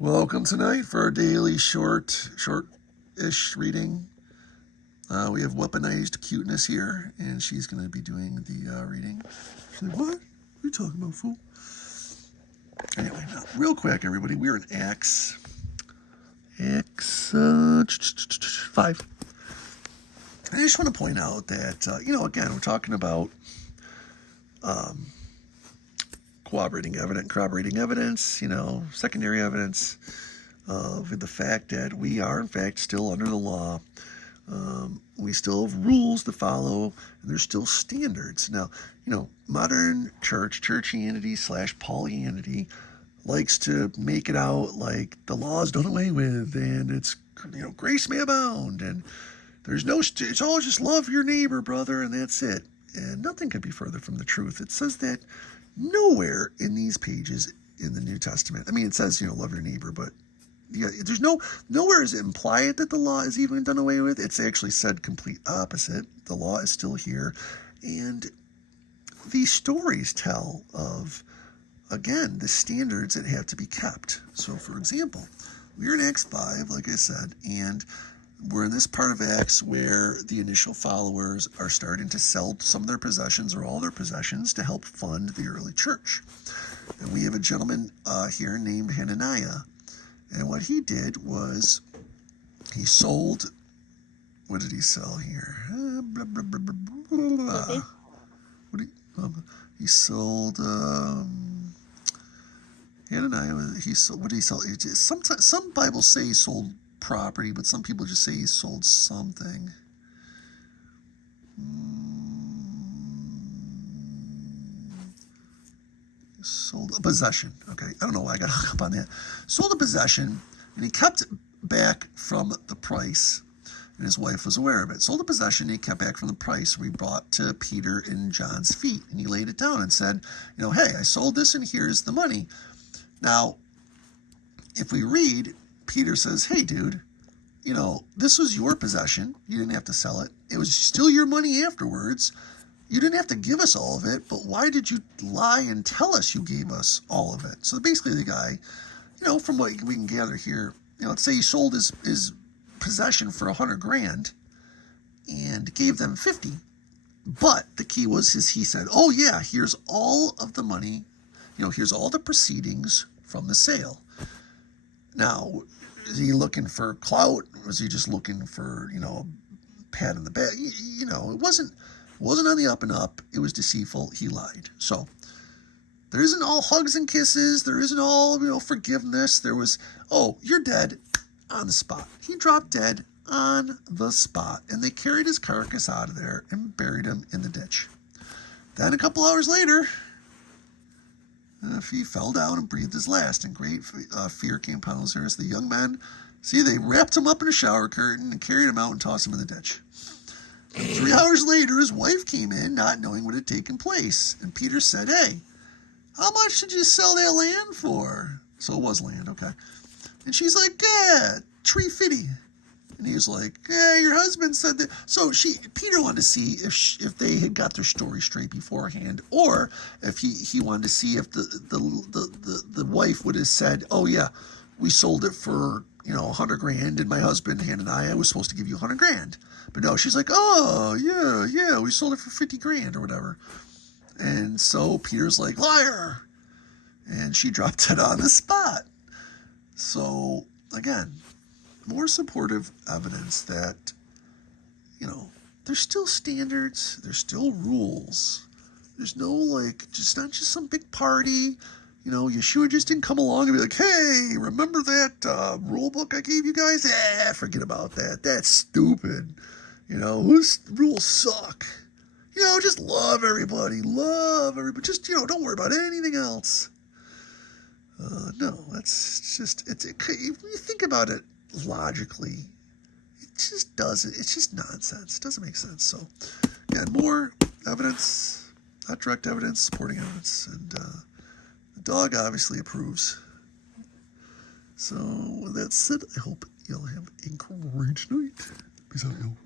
Welcome tonight for our daily short-ish reading. We have weaponized cuteness here, and she's going to be doing the reading. She's like, what? What are you talking about, fool? Anyway, now, real quick, everybody, we're in Acts 5. I just want to point out that, again, we're talking about corroborating evidence, secondary evidence of the fact that we are, in fact, still under the law. We still have rules to follow, and there's still standards. Now, modern churchianity / Paulianity likes to make it out like the law is done away with, and it's, grace may abound, and there's it's all just love your neighbor, brother, and that's it. And nothing could be further from the truth. It says that nowhere in these pages in the New Testament. I mean, it says, love your neighbor, but yeah, there's nowhere is it implied that the law is even done away with. It's actually said complete opposite. The law is still here. And these stories tell of, again, the standards that have to be kept. So, for example, we're in Acts 5, like I said, and we're in this part of Acts where the initial followers are starting to sell some of their possessions or all their possessions to help fund the early church. And we have a gentleman here named Hananiah. And what he did was he sold, what did he sell here? He sold, Hananiah, what did he sell? Sometimes, some Bibles say he sold property, but some people just say he sold something. Sold a possession. Okay, I don't know why I got hung up on that. Sold a possession, and he kept back from the price, and his wife was aware of it. Sold a possession, and he kept back from the price we brought to Peter and John's feet, and he laid it down and said, hey, I sold this, and here's the money. Now, if we read, Peter says, hey, dude, this was your possession. You didn't have to sell it. It was still your money afterwards. You didn't have to give us all of it, but why did you lie and tell us you gave us all of it? So basically the guy, from what we can gather here, let's say he sold his possession for $100,000 and gave them 50. But the key was he said, oh yeah, here's all of the money, here's all the proceedings from the sale. Now, is he looking for clout? Was he just looking for, a pat on the back? It wasn't on the up and up. It was deceitful. He lied. So there isn't all hugs and kisses. There isn't all, forgiveness. There was, oh, you're dead on the spot. He dropped dead on the spot, and they carried his carcass out of there and buried him in the ditch. Then a couple hours later, he fell down and breathed his last, and great fear came upon those earth. The young men, they wrapped him up in a shower curtain and carried him out and tossed him in the ditch. And 3 hours later, his wife came in, not knowing what had taken place. And Peter said, hey, how much did you sell that land for? So it was land, okay. And she's like, yeah, $350. And he was like, yeah, your husband said that. So Peter wanted to see if they had got their story straight beforehand, or if he wanted to see if the wife would have said, oh yeah, we sold it for $100,000, and my husband Hananiah was supposed to give you $100,000. But no, she's like, oh yeah, we sold it for $50,000 or whatever. And so Peter's like, liar, and she dropped it on the spot. So again, more supportive evidence that, there's still standards, there's still rules. There's no, just not just some big party. Yeshua just didn't come along and be like, hey, remember that rule book I gave you guys? Forget about that. That's stupid. Whose rules suck. Just love everybody. Just, don't worry about anything else. No, that's just, if you think about it logically, it just doesn't, it's just nonsense. It doesn't make sense. So, again, more evidence, not direct evidence, supporting evidence, and the dog obviously approves. So, with that said, I hope you'll have a great night. Peace out, y'all.